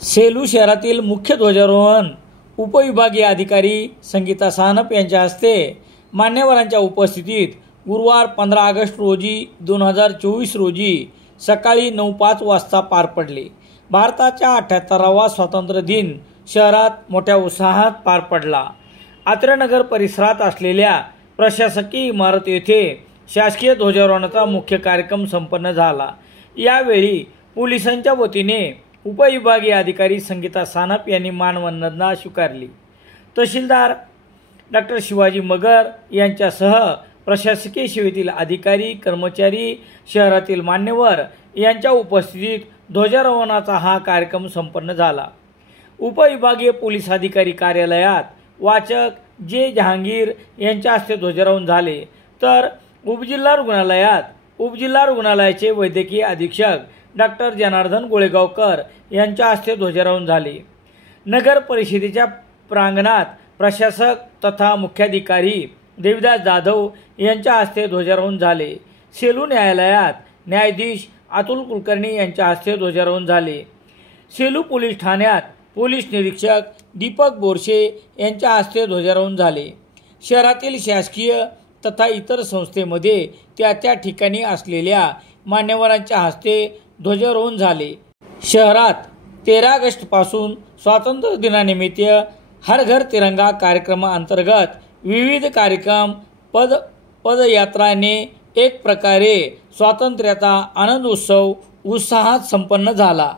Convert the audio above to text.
सेलू शहरातील मुख्य ध्वजारोहण उपविभागीय अधिकारी संगीता सानप यांच्या हस्ते मान्यवरांच्या उपस्थितीत गुरुवार 15 ऑगस्ट रोजी 2024 रोजी सकाळी 9:05 वाजता पार पडले। भारताच्या 78वा स्वातंत्र्य दिन शहरात मोठ्या उत्साहात पार पडला। आत्रेनगर परिसरात असलेल्या प्रशासकीय इमारत येथे शासकीय ध्वजारोहणाचा मुख्य कार्यक्रम संपन्न झाला। यावेळी पोलिसांच्या वतीने उपविभागीय अधिकारी संगीता सानप यांनी मानवंदना स्वीकारली। तहसीलदार डॉक्टर शिवाजी मगर यांच्यासह प्रशासकीय सेवेतील अधिकारी कर्मचारी शहरातील मान्यवर यांच्या उपस्थितीत ध्वजारोहणाचा हा कार्यक्रम संपन्न झाला। उपविभागीय पोलीस अधिकारी कार्यालयात वाचक जे जहांगीर यांच्या हस्ते ध्वजारोहण झाले, तर उपजिल्हा रुग्णालयाचे वैद्यकीय अधीक्षक डॉक्टर जनार्दन गोळेगावकर यांच्या हस्ते ध्वजारोहण झाले। नगर परिषदेच्या प्रांगणात प्रशासक तथा मुख्याधिकारी देवदास जाधव यांच्या हस्ते ध्वजारोहण झाले। सेलू न्यायालयात न्यायाधीश अतुल कुलकर्णी यांच्या हस्ते ध्वजारोहण झाले। सेलू पोलीस ठाण्यात पोलीस निरीक्षक दीपक बोरशे यांच्या हस्ते ध्वजारोहण झाले। शहरातील शासकीय तथा इतर संस्थेमध्ये त्या ठिकाणी असलेल्या मान्यवरांच्या हस्ते ध्वजारोहण झाले। शहरात 13 ऑगस्ट पासून स्वातंत्र्य दिनानिमित्त हर घर तिरंगा कार्यक्रमाअंतर्गत विविध कार्यक्रम पदयात्राने एक प्रकारे स्वातंत्र्याचा आनंद उत्सव उत्साहात संपन्न झाला।